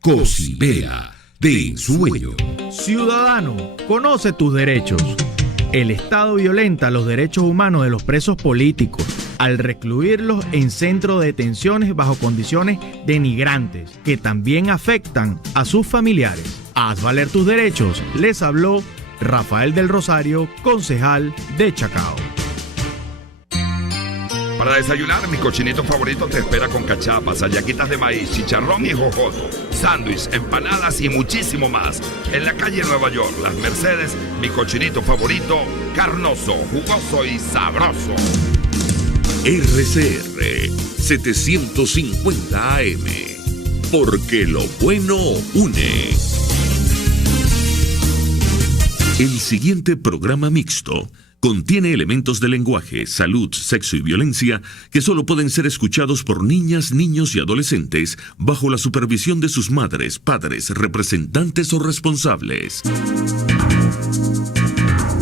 Cosibea, de ensueño. Ciudadano, conoce tus derechos. El Estado violenta los derechos humanos de los presos políticos al recluirlos en centros de detenciones bajo condiciones denigrantes que también afectan a sus familiares. Haz valer tus derechos. Les habló Rafael del Rosario, concejal de Chacao. Para desayunar, mi cochinito favorito te espera con cachapas, hallaquitas de maíz, chicharrón y jojoto, sándwich, empanadas y muchísimo más. En la calle Nueva York, Las Mercedes, mi cochinito favorito, carnoso, jugoso y sabroso. RCR 750 AM, porque lo bueno une. El siguiente programa mixto contiene elementos de lenguaje, salud, sexo y violencia que solo pueden ser escuchados por niñas, niños y adolescentes bajo la supervisión de sus madres, padres, representantes o responsables.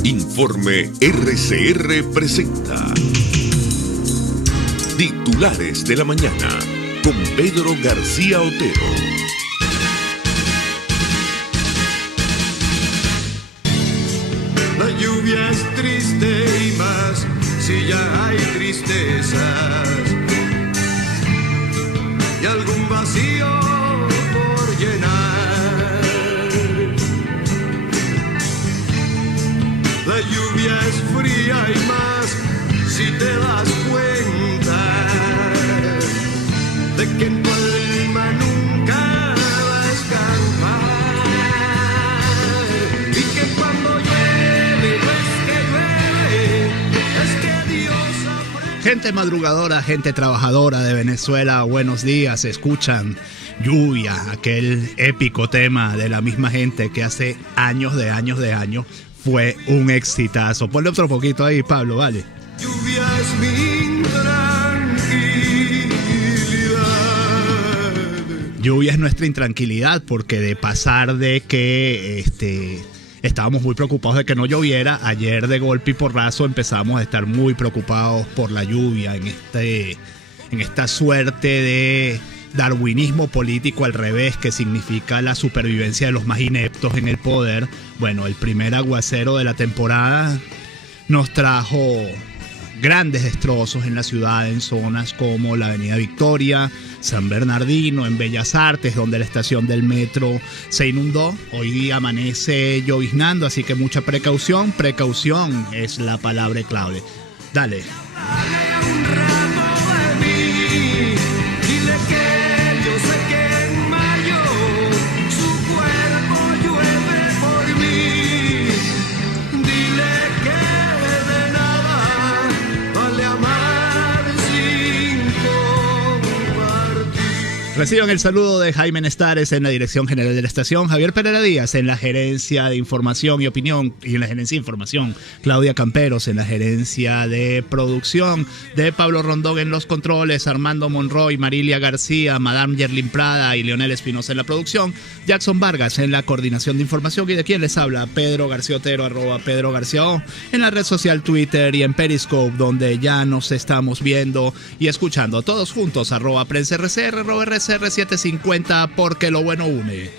Informe RCR presenta Titulares de la Mañana con Pedro García Otero. La lluvia es triste y más si ya hay tristezas y algún vacío por llenar. La lluvia es fría y más si te das cuenta de que en tu alma nunca va a escapar y que cuando gente madrugadora, gente trabajadora de Venezuela, buenos días. Escuchan Lluvia, aquel épico tema de la misma gente que hace años fue un exitazo. Ponle otro poquito ahí, Pablo, vale. Lluvia es mi intranquilidad. Lluvia es nuestra intranquilidad, porque de pasar de que estábamos muy preocupados de que no lloviera, ayer de golpe y porrazo empezamos a estar muy preocupados por la lluvia en esta suerte de darwinismo político al revés, que significa la supervivencia de los más ineptos en el poder. Bueno, el primer aguacero de la temporada nos trajo grandes destrozos en la ciudad, en zonas como la Avenida Victoria, San Bernardino, en Bellas Artes, donde la estación del metro se inundó. Hoy día amanece lloviznando, así que mucha precaución. Precaución es la palabra clave. Dale. Reciban el saludo de Jaime Nestares en la dirección general de la estación, Javier Pereira Díaz en la gerencia de información y opinión y en la gerencia de información, Claudia Camperos en la gerencia de producción, de Pablo Rondón en los controles, Armando Monroy, Marilia García, Madame Yerlin Prada y Leonel Espinosa en la producción, Jackson Vargas en la coordinación de información y de quien les habla, Pedro García Otero, @Pedro García O, en la red social Twitter y en Periscope, donde ya nos estamos viendo y escuchando todos juntos, @PrensaRCR, @RCR750, porque lo bueno une.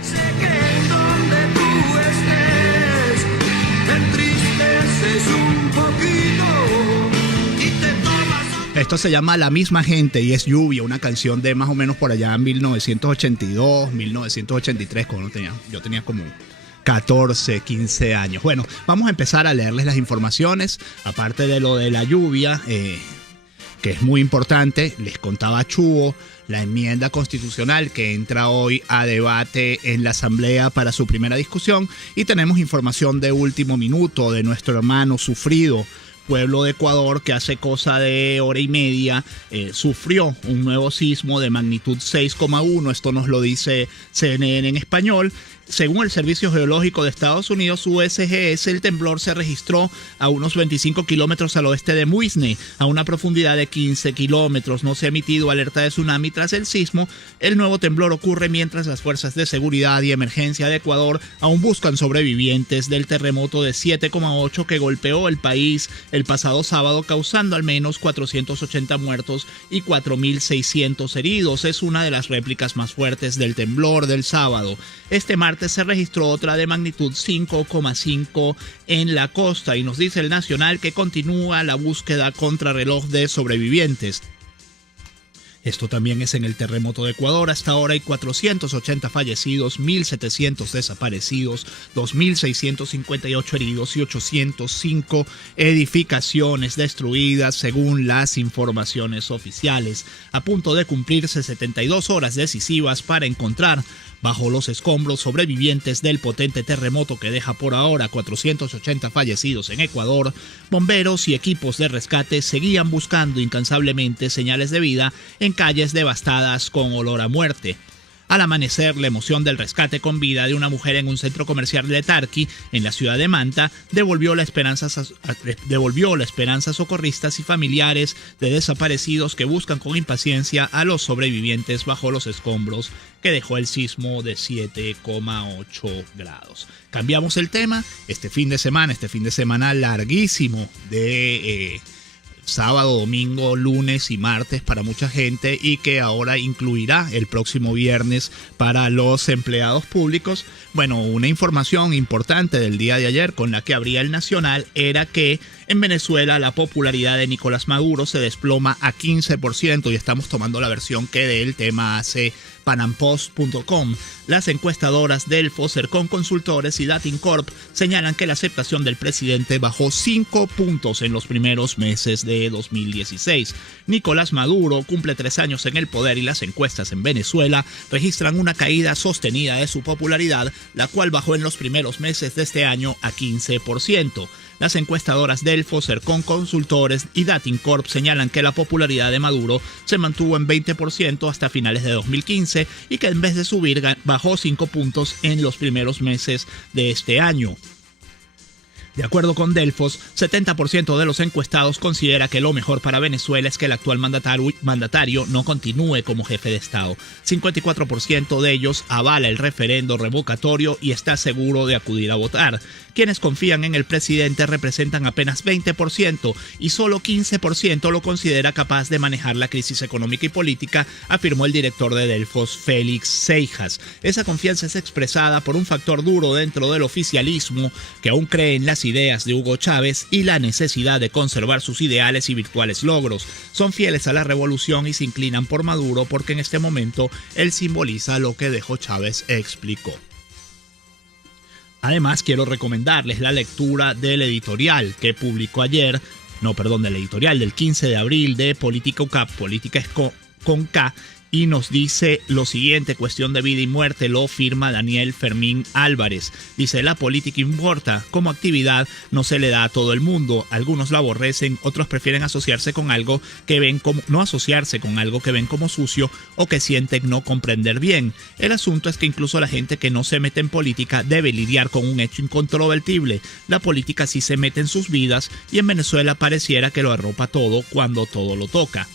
Sé que donde tú estés te entristeces un poquito y te tomas. Esto se llama La Misma Gente y es Lluvia, una canción de más o menos por allá en 1982, 1983, cuando yo tenía como 14, 15 años. Bueno, vamos a empezar a leerles las informaciones, aparte de lo de la lluvia, que es muy importante. Les contaba Chuo la enmienda constitucional que entra hoy a debate en la Asamblea para su primera discusión, y tenemos información de último minuto de nuestro hermano sufrido pueblo de Ecuador, que hace cosa de hora y media sufrió un nuevo sismo de magnitud 6,1. Esto nos lo dice CNN en español. Según el Servicio Geológico de Estados Unidos, USGS, el temblor se registró a unos 25 kilómetros al oeste de Muisne, a una profundidad de 15 kilómetros. No se ha emitido alerta de tsunami tras el sismo. El nuevo temblor ocurre mientras las fuerzas de seguridad y emergencia de Ecuador aún buscan sobrevivientes del terremoto de 7,8 que golpeó el país el el pasado sábado, causando al menos 480 muertos y 4.600 heridos. Es una de las réplicas más fuertes del temblor del sábado. Este martes se registró otra de magnitud 5,5 en la costa y nos dice el Nacional que continúa la búsqueda contrarreloj de sobrevivientes. Esto también es en el terremoto de Ecuador. Hasta ahora hay 480 fallecidos, 1.700 desaparecidos, 2.658 heridos y 805 edificaciones destruidas según las informaciones oficiales. A punto de cumplirse 72 horas decisivas para encontrar bajo los escombros sobrevivientes del potente terremoto que deja por ahora 480 fallecidos en Ecuador, bomberos y equipos de rescate seguían buscando incansablemente señales de vida en calles devastadas con olor a muerte. Al amanecer, la emoción del rescate con vida de una mujer en un centro comercial de Tarqui, en la ciudad de Manta, devolvió la esperanza a socorristas y familiares de desaparecidos que buscan con impaciencia a los sobrevivientes bajo los escombros que dejó el sismo de 7,8 grados. Cambiamos el tema. Este fin de semana larguísimo de sábado, domingo, lunes y martes para mucha gente, y que ahora incluirá el próximo viernes para los empleados públicos. Bueno, una información importante del día de ayer con la que abría el Nacional era que en Venezuela la popularidad de Nicolás Maduro se desploma a 15%, y estamos tomando la versión que del tema hace panampost.com. Las encuestadoras Delfos, Cercón Consultores y Datincorp señalan que la aceptación del presidente bajó 5 puntos en los primeros meses de 2016. Nicolás Maduro cumple 3 años en el poder y las encuestas en Venezuela registran una caída sostenida de su popularidad, la cual bajó en los primeros meses de este año a 15%. Las encuestadoras Delfos, Cercón Consultores y Datincorp señalan que la popularidad de Maduro se mantuvo en 20% hasta finales de 2015 y que en vez de subir bajó 5 puntos en los primeros meses de este año. De acuerdo con Delfos, 70% de los encuestados considera que lo mejor para Venezuela es que el actual mandatario no continúe como jefe de Estado. 54% de ellos avala el referendo revocatorio y está seguro de acudir a votar. Quienes confían en el presidente representan apenas 20% y solo 15% lo considera capaz de manejar la crisis económica y política, afirmó el director de Delfos, Félix Seijas. Esa confianza es expresada por un factor duro dentro del oficialismo que aún cree en las ideas de Hugo Chávez y la necesidad de conservar sus ideales y virtuales logros. Son fieles a la revolución y se inclinan por Maduro porque en este momento él simboliza lo que dejó Chávez, explicó. Además, quiero recomendarles la lectura del editorial que publicó del editorial del 15 de abril de Política UCAP, Política con K, y nos dice lo siguiente: cuestión de vida y muerte, lo firma Daniel Fermín Álvarez. Dice: la política importa, como actividad no se le da a todo el mundo. Algunos la aborrecen, otros prefieren asociarse con algo que ven como no asociarse con algo que ven como sucio o que sienten no comprender bien. El asunto es que incluso la gente que no se mete en política debe lidiar con un hecho incontrovertible. La política sí se mete en sus vidas y en Venezuela pareciera que lo arropa todo cuando todo lo toca.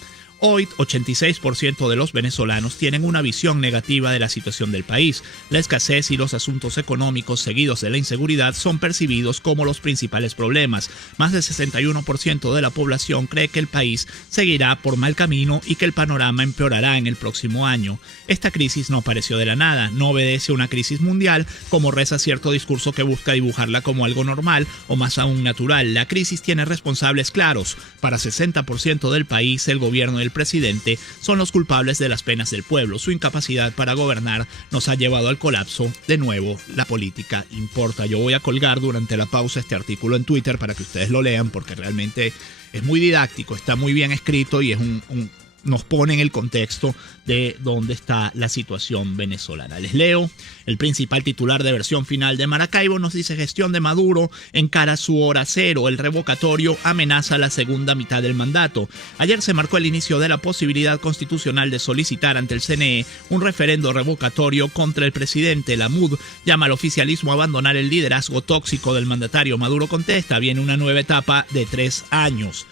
Hoy, 86% de los venezolanos tienen una visión negativa de la situación del país. La escasez y los asuntos económicos seguidos de la inseguridad son percibidos como los principales problemas. Más del 61% de la población cree que el país seguirá por mal camino y que el panorama empeorará en el próximo año. Esta crisis no apareció de la nada, no obedece a una crisis mundial, como reza cierto discurso que busca dibujarla como algo normal o más aún natural. La crisis tiene responsables claros. Para 60% del país, el gobierno del presidente son los culpables de las penas del pueblo. Su incapacidad para gobernar nos ha llevado al colapso. De nuevo, la política importa. Yo voy a colgar durante la pausa este artículo en Twitter para que ustedes lo lean, porque realmente es muy didáctico, está muy bien escrito y es nos pone en el contexto de dónde está la situación venezolana. Les leo: el principal titular de versión final de Maracaibo nos dice: gestión de Maduro encara su hora cero, el revocatorio amenaza la segunda mitad del mandato. Ayer se marcó el inicio de la posibilidad constitucional de solicitar ante el CNE un referendo revocatorio contra el presidente. La MUD llama al oficialismo a abandonar el liderazgo tóxico del mandatario. Maduro contesta: viene una nueva etapa de 3 años.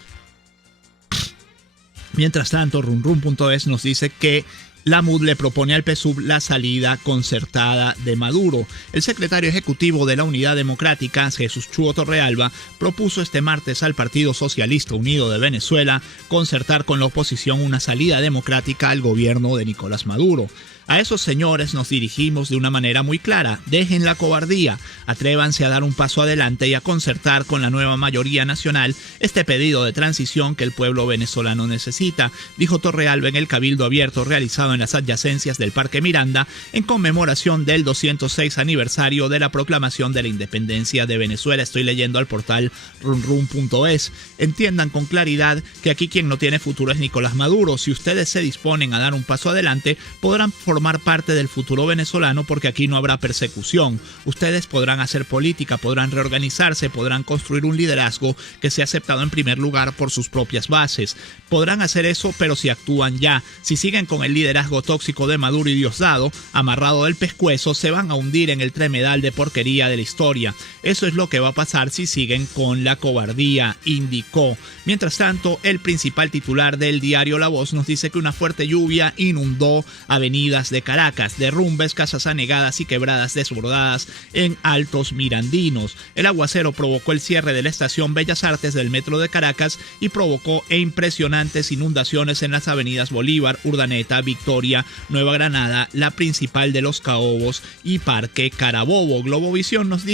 Mientras tanto, runrun.es nos dice que La MUD le propone al PSUV la salida concertada de Maduro. El secretario ejecutivo de la Unidad Democrática, Jesús Chuo Torrealba, propuso este martes al Partido Socialista Unido de Venezuela concertar con la oposición una salida democrática al gobierno de Nicolás Maduro. A esos señores nos dirigimos de una manera muy clara: dejen la cobardía, atrévanse a dar un paso adelante y a concertar con la nueva mayoría nacional este pedido de transición que el pueblo venezolano necesita, dijo Torrealba en el cabildo abierto realizado en las adyacencias del Parque Miranda en conmemoración del 206 aniversario de la proclamación de la independencia de Venezuela. Estoy leyendo al portal runrun.es. Entiendan con claridad que aquí quien no tiene futuro es Nicolás Maduro. Si ustedes se disponen a dar un paso adelante, podrán formar parte del futuro venezolano, porque aquí no habrá persecución. Ustedes podrán hacer política, podrán reorganizarse, podrán construir un liderazgo que sea aceptado en primer lugar por sus propias bases. Podrán hacer eso, pero si actúan ya. Si siguen con el liderazgo tóxico de Maduro y Diosdado, amarrado del pescuezo, se van a hundir en el tremedal de porquería de la historia. Eso es lo que va a pasar si siguen con la cobardía, indicó. Mientras tanto, el principal titular del diario La Voz nos dice que una fuerte lluvia inundó avenidas de Caracas, derrumbes, casas anegadas y quebradas desbordadas en Altos Mirandinos. El aguacero provocó el cierre de la estación Bellas Artes del metro de Caracas y provocó impresionantes inundaciones en las avenidas Bolívar, Urdaneta, Victoria, Nueva Granada, la principal de Los Caobos y Parque Carabobo. Globovisión nos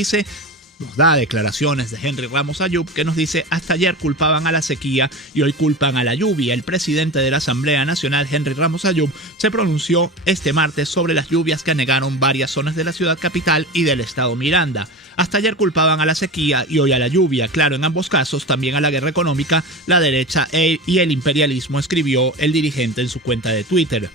da declaraciones de Henry Ramos Ayub, que nos dice: hasta ayer culpaban a la sequía y hoy culpan a la lluvia. El presidente de la Asamblea Nacional, Henry Ramos Ayub, se pronunció este martes sobre las lluvias que anegaron varias zonas de la ciudad capital y del estado Miranda. Hasta ayer culpaban a la sequía y hoy a la lluvia. Claro, en ambos casos también a la guerra económica, la derecha y el imperialismo, escribió el dirigente en su cuenta de Twitter.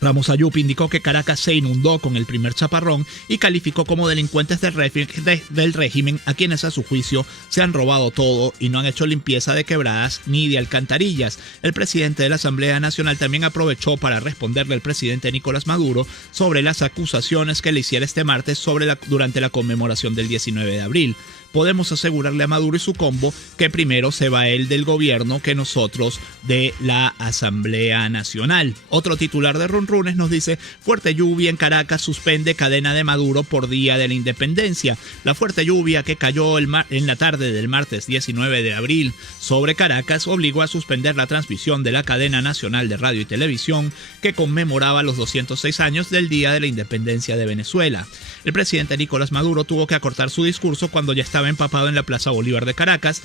Ramos Ayub indicó que Caracas se inundó con el primer chaparrón y calificó como delincuentes del régimen a quienes a su juicio se han robado todo y no han hecho limpieza de quebradas ni de alcantarillas. El presidente de la Asamblea Nacional también aprovechó para responderle al presidente Nicolás Maduro sobre las acusaciones que le hiciera este martes durante la conmemoración del 19 de abril. Podemos asegurarle a Maduro y su combo que primero se va él del gobierno que nosotros de la Asamblea Nacional. Otro titular de Runrunes nos dice: fuerte lluvia en Caracas suspende cadena de Maduro por Día de la Independencia. La fuerte lluvia que cayó en la tarde del martes 19 de abril sobre Caracas obligó a suspender la transmisión de la cadena nacional de radio y televisión que conmemoraba los 206 años del Día de la Independencia de Venezuela. El presidente Nicolás Maduro tuvo que acortar su discurso cuando ya estaba empapado en la Plaza Bolívar de Caracas,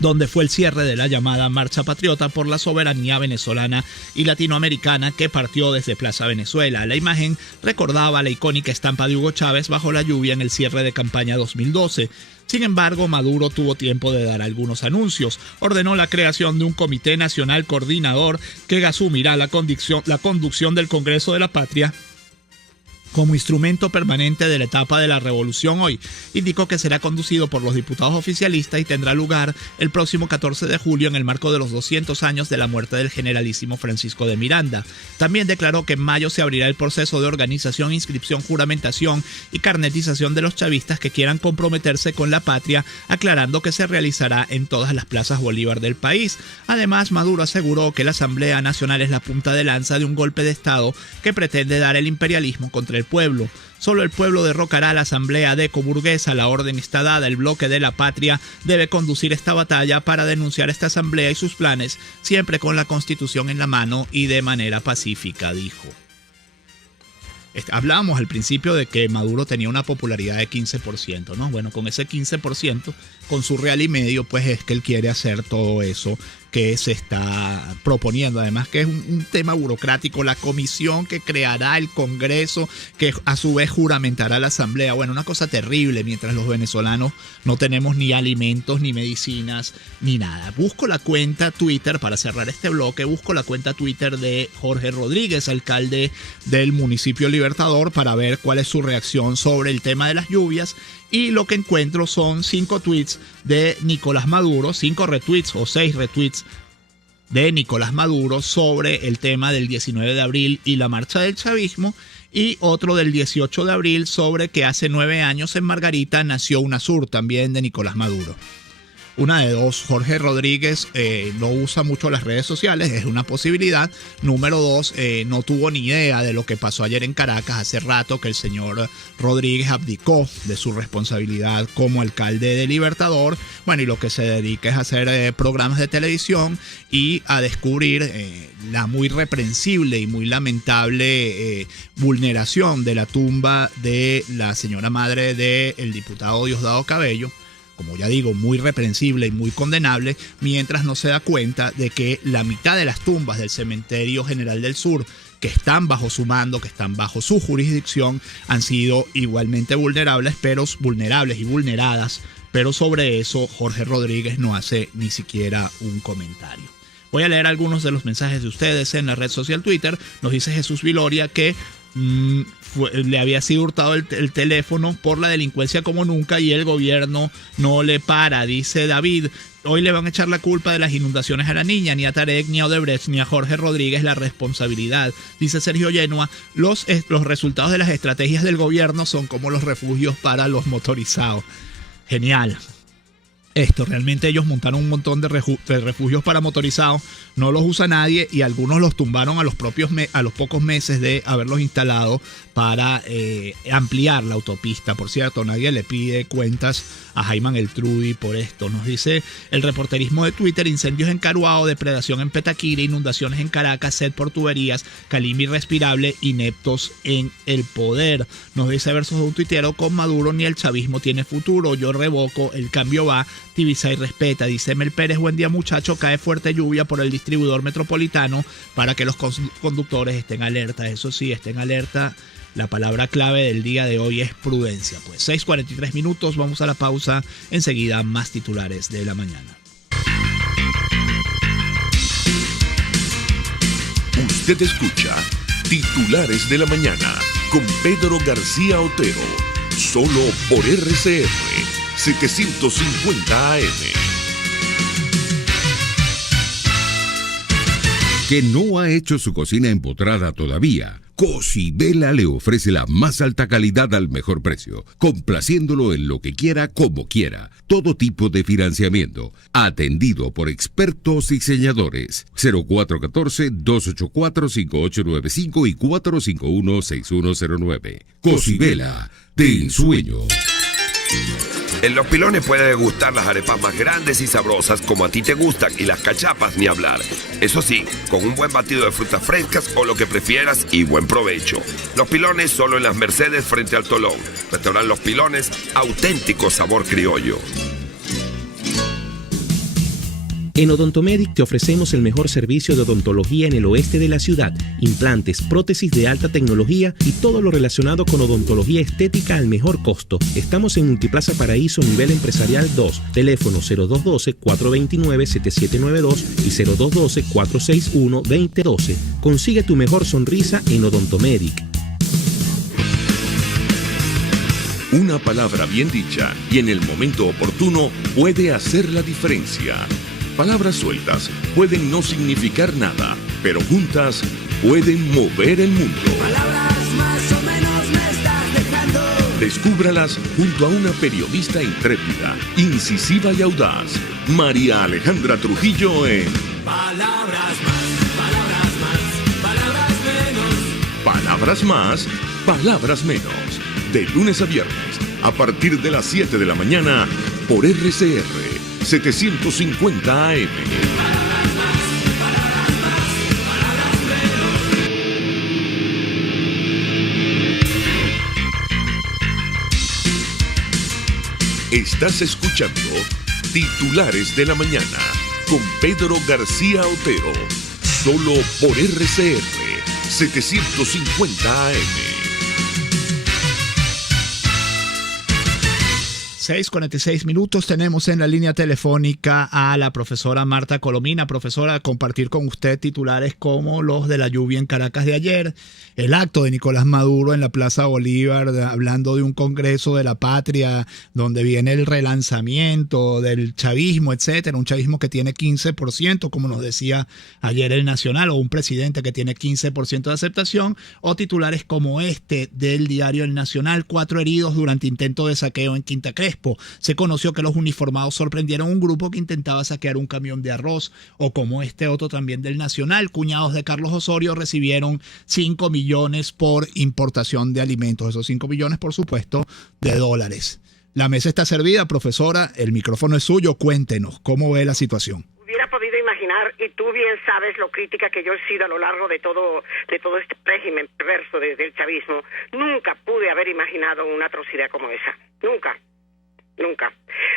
donde fue el cierre de la llamada Marcha Patriota por la soberanía venezolana y latinoamericana que partió desde Plaza Venezuela. La imagen recordaba la icónica estampa de Hugo Chávez bajo la lluvia en el cierre de campaña 2012. Sin embargo, Maduro tuvo tiempo de dar algunos anuncios. Ordenó la creación de un Comité Nacional Coordinador que asumirá la conducción del Congreso de la Patria como instrumento permanente de la etapa de la revolución hoy. Indicó que será conducido por los diputados oficialistas y tendrá lugar el próximo 14 de julio en el marco de los 200 años de la muerte del generalísimo Francisco de Miranda. También declaró que en mayo se abrirá el proceso de organización, inscripción, juramentación y carnetización de los chavistas que quieran comprometerse con la patria, aclarando que se realizará en todas las plazas Bolívar del país. Además, Maduro aseguró que la Asamblea Nacional es la punta de lanza de un golpe de Estado que pretende dar el imperialismo contra el pueblo. Solo el pueblo derrocará a la asamblea decoburguesa. La orden está dada. El bloque de la patria debe conducir esta batalla para denunciar esta asamblea y sus planes, siempre con la Constitución en la mano y de manera pacífica, dijo. Hablábamos al principio de que Maduro tenía una popularidad de 15%, ¿no? Bueno, con ese 15%, con su real y medio, pues es que él quiere hacer todo eso que se está proponiendo. Además que es un tema burocrático, la comisión que creará el Congreso, que a su vez juramentará la Asamblea. Bueno, una cosa terrible, mientras los venezolanos no tenemos ni alimentos, ni medicinas, ni nada. Busco la cuenta Twitter, para cerrar este bloque, busco la cuenta Twitter de Jorge Rodríguez, alcalde del municipio Libertador, para ver cuál es su reacción sobre el tema de las lluvias. Y lo que encuentro son 5 tweets de Nicolás Maduro, 5 retweets o 6 retweets de Nicolás Maduro sobre el tema del 19 de abril y la marcha del chavismo, y otro del 18 de abril sobre que hace 9 años en Margarita nació UNASUR, también de Nicolás Maduro. Una de dos, Jorge Rodríguez no usa mucho las redes sociales, es una posibilidad. Número dos, no tuvo ni idea de lo que pasó ayer en Caracas. Hace rato que el señor Rodríguez abdicó de su responsabilidad como alcalde de Libertador. Bueno, y lo que se dedica es a hacer programas de televisión y a descubrir la muy reprensible y muy lamentable vulneración de la tumba de la señora madre del diputado Diosdado Cabello. Como ya digo, muy reprensible y muy condenable, mientras no se da cuenta de que la mitad de las tumbas del Cementerio General del Sur, que están bajo su mando, que están bajo su jurisdicción, han sido igualmente vulnerables y vulneradas, pero sobre eso Jorge Rodríguez no hace ni siquiera un comentario. Voy a leer algunos de los mensajes de ustedes en la red social Twitter. Nos dice Jesús Viloria que le había sido hurtado el teléfono por la delincuencia como nunca y el gobierno no le para. Dice David, hoy le van a echar la culpa de las inundaciones a la niña, ni a Tarek, ni a Odebrecht, ni a Jorge Rodríguez la responsabilidad. Dice Sergio Yenua, los resultados de las estrategias del gobierno son como los refugios para los motorizados. Genial. Realmente ellos montaron un montón de refugios para motorizados, no los usa nadie y algunos los tumbaron a los pocos meses de haberlos instalado para ampliar la autopista. Por cierto, nadie le pide cuentas a Jaiman El Trudi por esto. Nos dice el reporterismo de Twitter, incendios en Caruao, depredación en Petaquira, inundaciones en Caracas, sed por tuberías, calima irrespirable, ineptos en el poder. Nos dice versos de un tuitero, con Maduro ni el chavismo tiene futuro, yo revoco, el cambio va, Tibisay respeta. Dice Mel Pérez, buen día muchacho, cae fuerte lluvia por el distribuidor metropolitano para que los conductores estén alerta. Eso sí, estén alerta. La palabra clave del día de hoy es prudencia. Pues 6:43 minutos, vamos a la pausa. Enseguida más titulares de la mañana. Usted escucha Titulares de la Mañana con Pedro García Otero, solo por RCR 750 AM. Que no ha hecho su cocina empotrada todavía. Cocibela le ofrece la más alta calidad al mejor precio, complaciéndolo en lo que quiera, como quiera. Todo tipo de financiamiento, atendido por expertos diseñadores. 0414-284-5895 y 451-6109. Cocibela, de ensueño. En Los Pilones puedes degustar las arepas más grandes y sabrosas como a ti te gustan y las cachapas ni hablar. Eso sí, con un buen batido de frutas frescas o lo que prefieras y buen provecho. Los Pilones solo en Las Mercedes frente al Tolón. Restaurante Los Pilones, auténtico sabor criollo. En Odontomedic te ofrecemos el mejor servicio de odontología en el oeste de la ciudad, implantes, prótesis de alta tecnología y todo lo relacionado con odontología estética al mejor costo. Estamos en Multiplaza Paraíso, nivel empresarial 2, teléfono 0212-429-7792 y 0212-461-2012. Consigue tu mejor sonrisa en Odontomedic. Una palabra bien dicha y en el momento oportuno puede hacer la diferencia. Palabras sueltas pueden no significar nada, pero juntas pueden mover el mundo. Palabras más o menos me estás dejando. Descúbralas junto a una periodista intrépida, incisiva y audaz, María Alejandra Trujillo en Palabras más, palabras más, palabras menos. Palabras más, palabras menos. De lunes a viernes, a partir de las 7 de la mañana, por RCR 750 AM. Estás escuchando Titulares de la Mañana con Pedro García Otero, solo por RCR 750 AM. 6:46 minutos, tenemos en la línea telefónica a la profesora Marta Colomina. Profesora, compartir con usted titulares como los de la lluvia en Caracas de ayer, el acto de Nicolás Maduro en la Plaza Bolívar, hablando de un Congreso de la Patria, donde viene el relanzamiento del chavismo, etcétera, un chavismo que tiene 15%, como nos decía ayer el Nacional, o un presidente que tiene 15% de aceptación, o titulares como este del diario El Nacional, 4 heridos durante intento de saqueo en Quinta Crespo. Crespo, se conoció que los uniformados sorprendieron a un grupo que intentaba saquear un camión de arroz, o como este otro también del Nacional, cuñados de Carlos Osorio recibieron 5 millones por importación de alimentos, esos 5 millones por supuesto de dólares. La mesa está servida, profesora, el micrófono es suyo, cuéntenos, ¿cómo ve la situación? Hubiera podido imaginar, y tú bien sabes lo crítica que yo he sido a lo largo de todo este régimen perverso del chavismo, nunca pude haber imaginado una atrocidad como esa, nunca.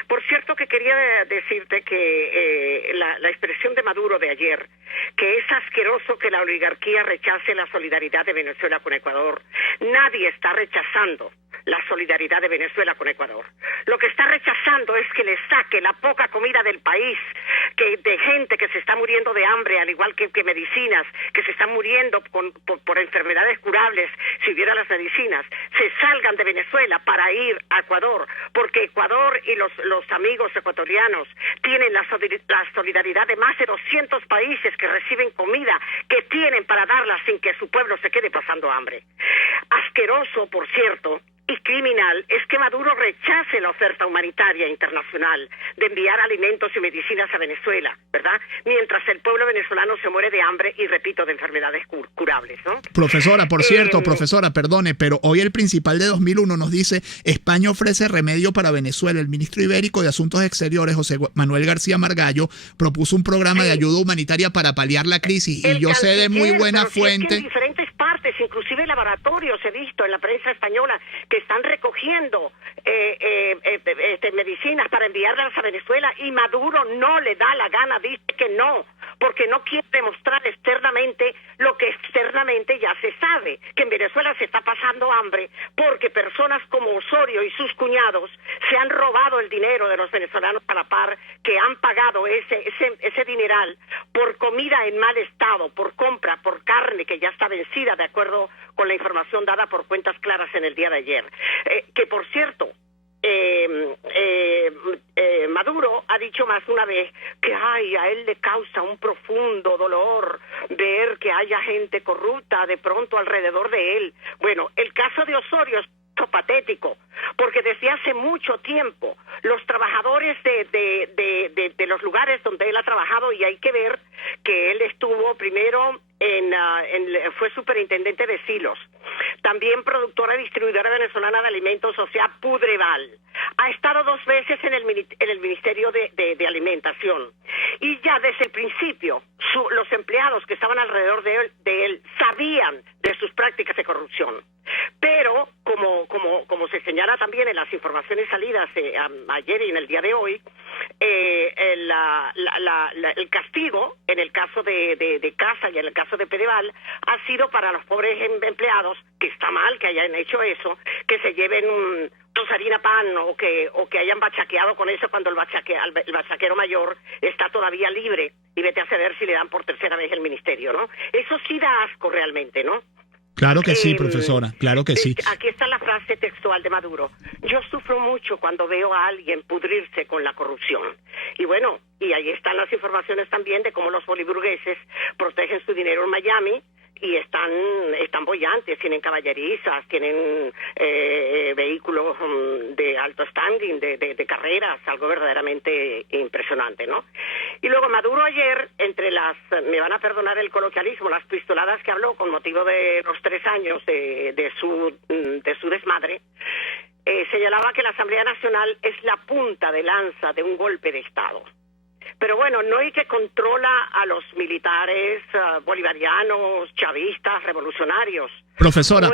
Por cierto, que quería decirte que la expresión de Maduro de ayer, que es asqueroso que la oligarquía rechace la solidaridad de Venezuela con Ecuador. Nadie está rechazando la solidaridad de Venezuela con Ecuador. Lo que está rechazando es que le saque la poca comida del país, que de gente que se está muriendo de hambre, al igual que medicinas, que se están muriendo por enfermedades curables, si hubiera las medicinas, se salgan de Venezuela para ir a Ecuador, porque Ecuador y los amigos ecuatorianos tienen la solidaridad de más de 200 países que reciben comida, que tienen para darla sin que su pueblo se quede pasando hambre. Asqueroso, por cierto, y criminal es que Maduro rechace la oferta humanitaria internacional de enviar alimentos y medicinas a Venezuela, ¿verdad? Mientras el pueblo venezolano se muere de hambre y, repito, de enfermedades curables, ¿no? Profesora, por cierto, profesora, perdone, pero hoy el Principal de 2001 nos dice: España ofrece remedio para Venezuela. El ministro ibérico de Asuntos Exteriores, José Manuel García Margallo, propuso un programa de ayuda humanitaria para paliar la crisis, y yo sé de muy buena fuente. En diferentes partes, inclusive laboratorios, he visto en la prensa española que están recogiendo medicinas para enviarlas a Venezuela, y Maduro no le da la gana, dice que no, porque no quiere demostrar externamente lo que externamente ya se sabe, que en Venezuela se está pasando hambre porque personas como Osorio y sus cuñados se han robado el dinero de los venezolanos a la par, que han pagado ese dineral por comida en mal estado, por compra, por carne que ya está vencida, de acuerdo con la información dada por Cuentas Claras en el día de ayer. Que por cierto, Maduro ha dicho más de una vez que a él le causa un profundo dolor ver que haya gente corrupta de pronto alrededor de él. Bueno, el caso de Osorio es patético, porque desde hace mucho tiempo los trabajadores de los lugares donde él ha trabajado, y hay que ver que él estuvo primero fue superintendente de silos, también productora y distribuidora venezolana de alimentos, o sea, Pudreval. Ha estado 2 veces en el Ministerio de Alimentación, y ya desde el principio los empleados que estaban alrededor de él sabían de sus prácticas de corrupción. Pero, como se señala también en las informaciones salidas ayer y en el día de hoy, el castigo en el caso de Casa y en el caso de Pudreval ha sido para los pobres empleados, que está mal que hayan hecho eso, que se lleven dos harina pan o que hayan bachaqueado con eso cuando el bachaquero mayor está todavía libre, y vete a saber si le dan por tercera vez el ministerio, ¿no? Eso sí da asco realmente, ¿no? Claro que sí, profesora, claro que sí. Aquí está la frase textual de Maduro: yo sufro mucho cuando veo a alguien pudrirse con la corrupción. Y bueno, y ahí están las informaciones también de cómo los boliburgueses protegen su dinero en Miami, y están bollantes, tienen caballerizas, tienen vehículos de alto standing, de carreras, algo verdaderamente impresionante, ¿no? Y luego Maduro ayer, entre me van a perdonar el coloquialismo, las pistoladas que habló con motivo de los 3 años de su desmadre, señalaba que la Asamblea Nacional es la punta de lanza de un golpe de Estado. Pero bueno, no hay que controla a los militares bolivarianos, chavistas, revolucionarios. Profesora,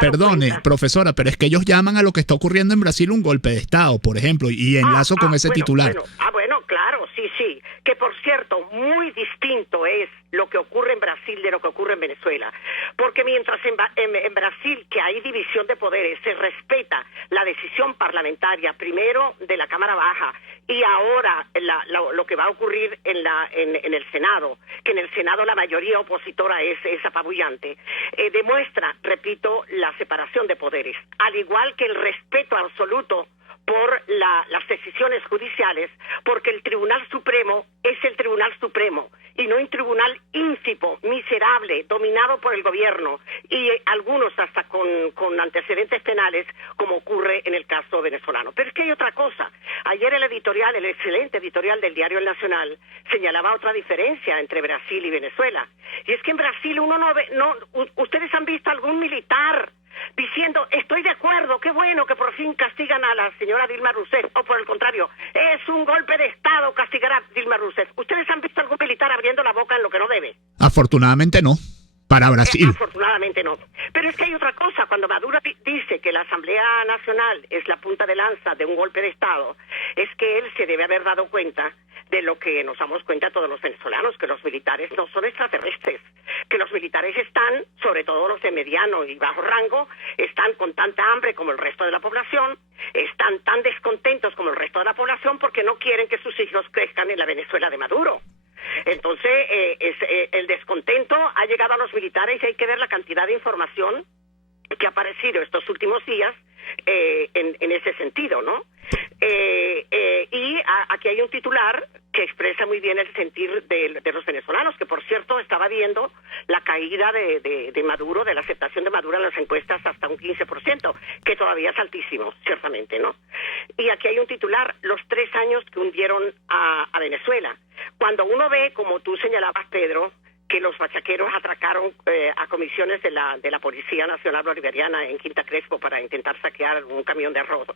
perdone, profesora, pero es que ellos llaman a lo que está ocurriendo en Brasil un golpe de Estado, por ejemplo, y enlazo con ese titular. Bueno, claro, sí. Que por cierto, muy distinto es lo que ocurre en Brasil de lo que ocurre en Venezuela. Porque mientras en Brasil, que hay división de poderes, se respeta la decisión parlamentaria, primero de la Cámara Baja, y ahora lo que va a ocurrir en el Senado, que en el Senado la mayoría opositora es apabullante, demuestra, repito, la separación de poderes, al igual que el respeto absoluto por las decisiones judiciales, porque el Tribunal Supremo es el Tribunal Supremo y no un tribunal ínfipo, miserable, libre, dominado por el gobierno y algunos hasta con antecedentes penales, como ocurre en el caso venezolano. Pero es que hay otra cosa. Ayer el excelente editorial del diario El Nacional señalaba otra diferencia entre Brasil y Venezuela. Y es que en Brasil uno no ve, ustedes han visto algún militar diciendo, estoy de acuerdo, qué bueno que por fin castigan a la señora Dilma Rousseff, o por el contrario, es un golpe de Estado castigar a Dilma Rousseff. ¿Ustedes han visto algún militar abriendo la boca en lo que no debe? Afortunadamente no, para Brasil. Afortunadamente no. Pero es que hay otra cosa, cuando Maduro dice que la Asamblea Nacional es la punta de lanza de un golpe de Estado, es que él se debe haber dado cuenta de lo que nos damos cuenta todos los venezolanos, que los militares no son extraterrestres, que los militares están, sobre todo los de mediano y bajo rango, están con tanta hambre como el resto de la población, están tan descontentos como el resto de la población porque no quieren que sus hijos crezcan en la Venezuela de Maduro. Entonces, el descontento ha llegado a los militares y hay que ver la cantidad de información que ha aparecido estos últimos días en ese sentido, ¿no? Y aquí hay un titular que expresa muy bien el sentir de los venezolanos, que por cierto estaba viendo la caída de Maduro, de la aceptación de Maduro en las encuestas hasta un 15%, que todavía es altísimo, ciertamente, ¿no? Y aquí hay un titular, los 3 años que hundieron a Venezuela. Cuando uno ve, como tú señalabas, Pedro, que los bachaqueros atracaron a comisiones de la Policía Nacional Bolivariana en Quinta Crespo para intentar saquear un camión de arroz.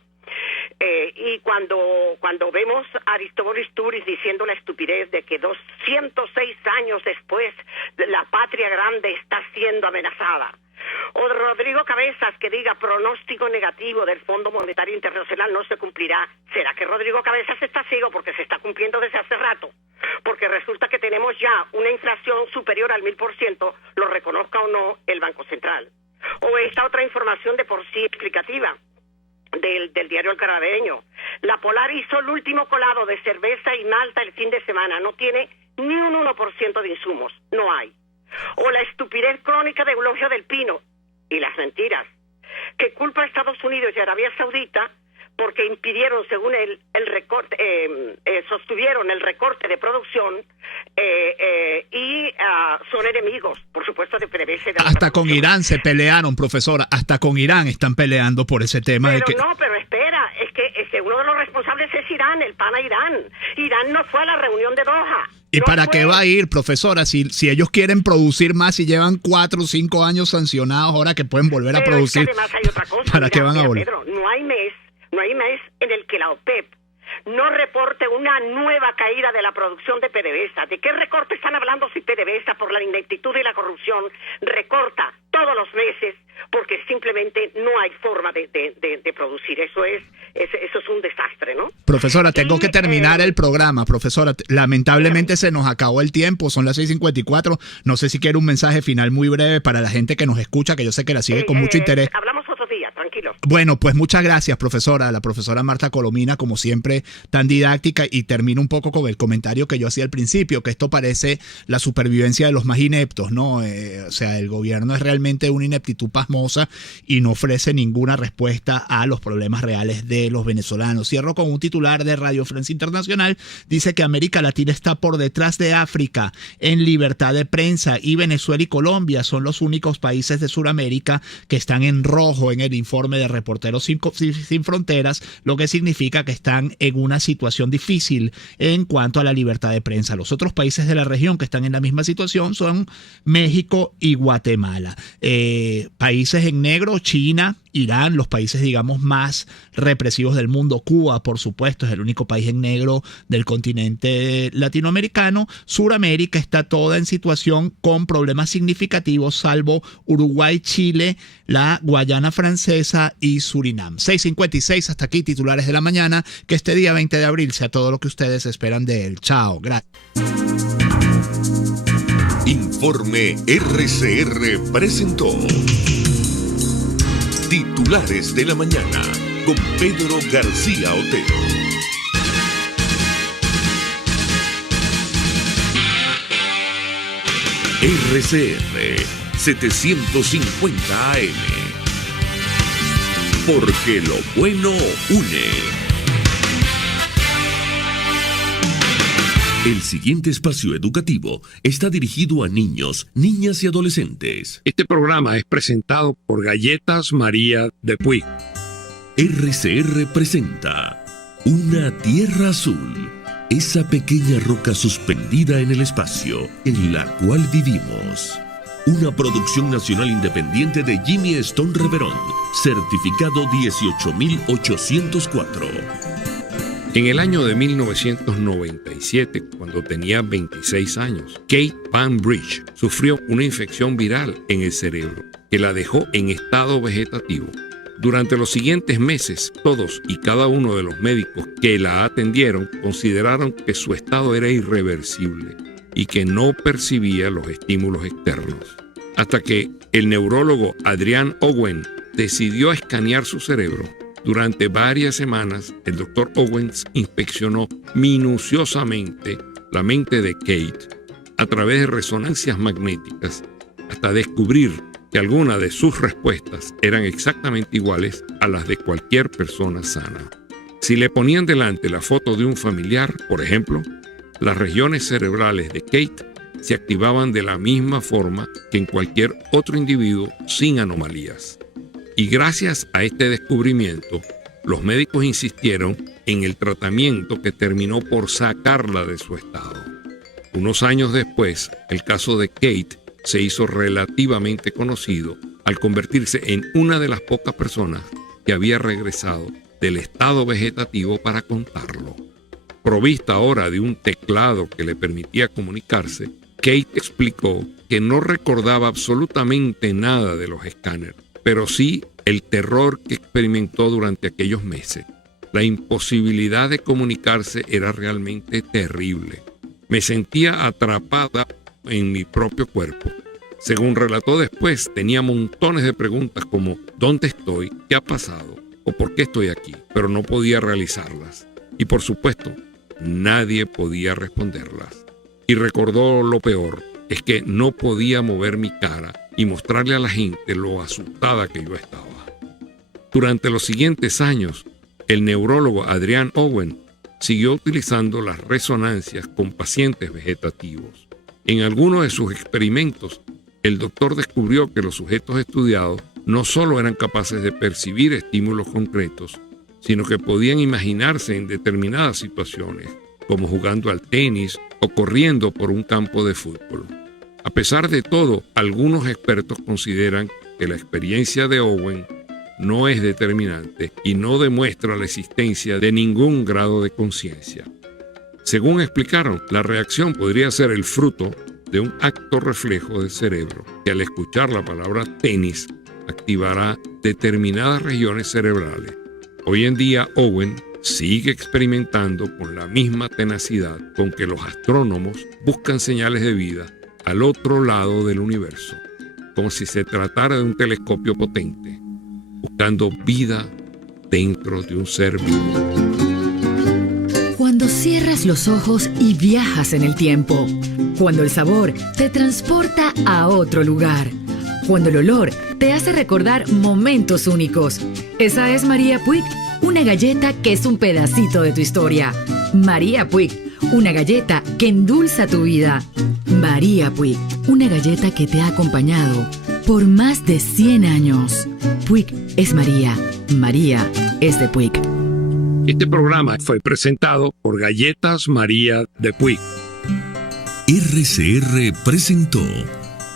Y cuando vemos a Aristóbulo Istúriz diciendo la estupidez de que 206 años después la patria grande está siendo amenazada, o Rodrigo Cabezas que diga pronóstico negativo del Fondo Monetario Internacional no se cumplirá, ¿será que Rodrigo Cabezas está ciego porque se está cumpliendo desde hace rato? Porque resulta que tenemos ya una inflación superior al 1000%, lo reconozca o no el Banco Central. O esta otra información de por sí explicativa del diario El Carabeño. La Polar hizo el último colado de cerveza y malta el fin de semana, no tiene ni un 1% de insumos, no hay. O la estupidez crónica de Eulogio del Pino y las mentiras, que culpa a Estados Unidos y Arabia Saudita porque impidieron, según él, el recorte, sostuvieron el recorte de producción y son enemigos, por supuesto, de PDVSA. Hasta con Irán se pelearon, profesora, hasta con Irán están peleando por ese tema. Pero no, pero espera, es que uno de los responsables es Irán, el pana Irán. Irán no fue a la reunión de Doha. ¿Y para qué va a ir, profesora? Si ellos quieren producir más y llevan 4 o 5 años sancionados, ahora que pueden volver a producir. Es que además hay otra cosa. ¿Para qué van a volver? Pedro, no hay mes en el que la OPEP no reporte una nueva caída de la producción de PDVSA. ¿De qué recorte están hablando si PDVSA, por la ineptitud y la corrupción, recorta todos los meses porque simplemente no hay forma de producir? Eso es un desastre, ¿no? Profesora, tengo que terminar el programa, profesora. Lamentablemente se nos acabó el tiempo, son las 6:54. No sé si quiere un mensaje final muy breve para la gente que nos escucha, que yo sé que la sigue con mucho interés. Hablamos otro día, tranquilo. Bueno, pues muchas gracias, profesora. La profesora Marta Colomina, como siempre, tan didáctica, y termino un poco con el comentario que yo hacía al principio, que esto parece la supervivencia de los más ineptos, ¿no? O sea, el gobierno es realmente una ineptitud pasmosa y no ofrece ninguna respuesta a los problemas reales de los venezolanos. Cierro con un titular de Radio France Internacional. Dice que América Latina está por detrás de África en libertad de prensa, y Venezuela y Colombia son los únicos países de Sudamérica que están en rojo en el informe de Reporteros Sin Fronteras, lo que significa que están en una situación difícil en cuanto a la libertad de prensa. Los otros países de la región que están en la misma situación son México y Guatemala. Países en negro, China, Irán, los países, digamos, más represivos del mundo. Cuba, por supuesto, es el único país en negro del continente latinoamericano. Suramérica está toda en situación con problemas significativos, salvo Uruguay, Chile, la Guayana Francesa y Surinam. 6:56, hasta aquí titulares de la mañana. Que este día 20 de abril sea todo lo que ustedes esperan de él. Chao, gracias. Informe RCR presentó Titulares de la Mañana con Pedro García Otero. RCR 750 AM. Porque lo bueno une. El siguiente espacio educativo está dirigido a niños, niñas y adolescentes. Este programa es presentado por Galletas María de Puig. RCR presenta Una Tierra Azul, esa pequeña roca suspendida en el espacio en la cual vivimos. Una producción nacional independiente de Jimmy Stone Reverón, certificado 18804. En el año de 1997, cuando tenía 26 años, Kate Van Bridge sufrió una infección viral en el cerebro que la dejó en estado vegetativo. Durante los siguientes meses, todos y cada uno de los médicos que la atendieron consideraron que su estado era irreversible y que no percibía los estímulos externos. Hasta que el neurólogo Adrian Owen decidió escanear su cerebro. Durante varias semanas, el Dr. Owens inspeccionó minuciosamente la mente de Kate a través de resonancias magnéticas hasta descubrir que algunas de sus respuestas eran exactamente iguales a las de cualquier persona sana. Si le ponían delante la foto de un familiar, por ejemplo, las regiones cerebrales de Kate se activaban de la misma forma que en cualquier otro individuo sin anomalías. Y gracias a este descubrimiento, los médicos insistieron en el tratamiento que terminó por sacarla de su estado. Unos años después, el caso de Kate se hizo relativamente conocido al convertirse en una de las pocas personas que había regresado del estado vegetativo para contarlo. Provista ahora de un teclado que le permitía comunicarse, Kate explicó que no recordaba absolutamente nada de los escáneres, pero sí el terror que experimentó durante aquellos meses. La imposibilidad de comunicarse era realmente terrible. Me sentía atrapada en mi propio cuerpo. Según relató después, tenía montones de preguntas como ¿dónde estoy? ¿Qué ha pasado? ¿O por qué estoy aquí? Pero no podía realizarlas. Y por supuesto, nadie podía responderlas. Y recordó lo peor, es que no podía mover mi cara y mostrarle a la gente lo asustada que yo estaba. Durante los siguientes años, el neurólogo Adrian Owen siguió utilizando las resonancias con pacientes vegetativos. En algunos de sus experimentos, el doctor descubrió que los sujetos estudiados no solo eran capaces de percibir estímulos concretos, sino que podían imaginarse en determinadas situaciones, como jugando al tenis o corriendo por un campo de fútbol. A pesar de todo, algunos expertos consideran que la experiencia de Owen no es determinante y no demuestra la existencia de ningún grado de conciencia. Según explicaron, la reacción podría ser el fruto de un acto reflejo del cerebro, que al escuchar la palabra tenis activará determinadas regiones cerebrales. Hoy en día, Owen sigue experimentando con la misma tenacidad con que los astrónomos buscan señales de vida al otro lado del universo, como si se tratara de un telescopio potente, buscando vida dentro de un ser vivo. Cuando cierras los ojos y viajas en el tiempo, cuando el sabor te transporta a otro lugar, cuando el olor te hace recordar momentos únicos. Esa es María Puig, una galleta que es un pedacito de tu historia. María Puig, una galleta que endulza tu vida. María Puig, una galleta que te ha acompañado por más de 100 años. Puig es María. María es de Puig. Este programa fue presentado por Galletas María de Puig. RCR presentó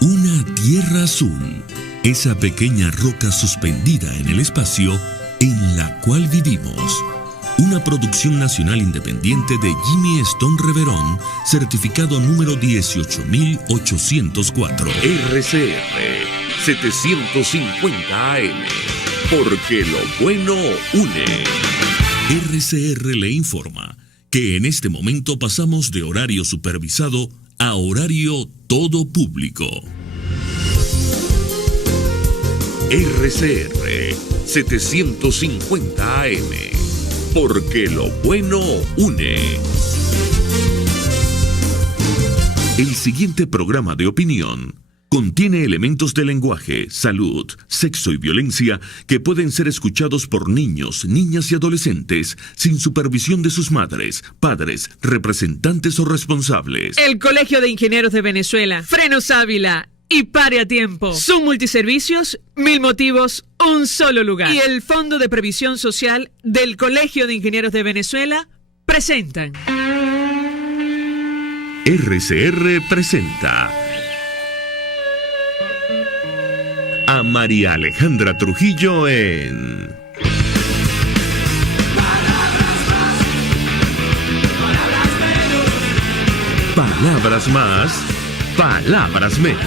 Una Tierra Azul, esa pequeña roca suspendida en el espacio en la cual vivimos. Una producción nacional independiente de Jimmy Stone Reverón, certificado número 18804. RCR 750 AM, porque lo bueno une. RCR le informa que en este momento pasamos de horario supervisado a horario todo público. RCR 750 AM, porque lo bueno une. El siguiente programa de opinión Contiene elementos de lenguaje, salud, sexo y violencia que pueden ser escuchados por niños, niñas y adolescentes sin supervisión de sus madres, padres, representantes o responsables. El Colegio de Ingenieros de Venezuela, Frenos Ávila y Pare a Tiempo. Son multiservicios, 1000 motivos, un solo lugar. Y el Fondo de Previsión Social del Colegio de Ingenieros de Venezuela presentan. RCR presenta a María Alejandra Trujillo en Palabras más, palabras menos.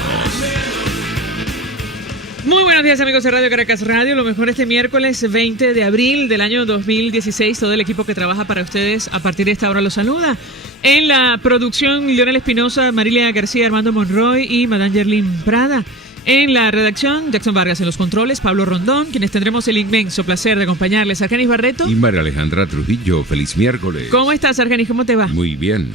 Muy buenos días, amigos de Radio Caracas Radio. Lo mejor este miércoles 20 de abril del año 2016. Todo el equipo que trabaja para ustedes a partir de esta hora los saluda. En la producción, Leonel Espinosa, Marilia García, Armando Monroy y Madame Yerlin Prada. En la redacción, Jackson Vargas. En los controles, Pablo Rondón, quienes tendremos el inmenso placer de acompañarles. Argenis Barreto. Y María Alejandra Trujillo, feliz miércoles. ¿Cómo estás, Argenis? ¿Cómo te va? Muy bien.